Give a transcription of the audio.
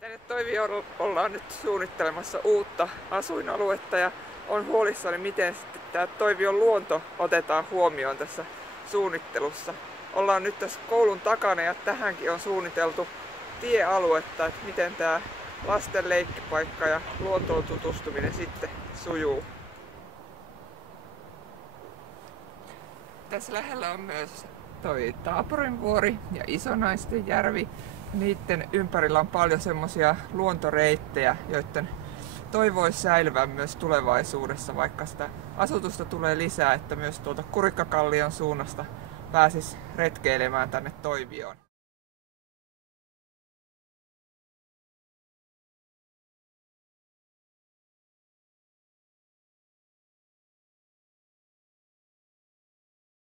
Tänne Toivioon ollaan nyt suunnittelemassa uutta asuinaluetta ja on huolissani, miten sitten tämä Toivion luonto otetaan huomioon tässä suunnittelussa. Ollaan nyt tässä koulun takana ja tähänkin on suunniteltu tiealuetta, että miten tämä lasten leikkipaikka ja luontoon tutustuminen sitten sujuu. Tässä lähellä on myös toi Taaporinvuori ja Isonaistenjärvi. Niiden ympärillä on paljon semmosia luontoreittejä, joiden toivoisi säilyvän myös tulevaisuudessa, vaikka sitä asutusta tulee lisää, että myös tuolta Kurikkakallion suunnasta pääsis retkeilemään tänne Toivioon.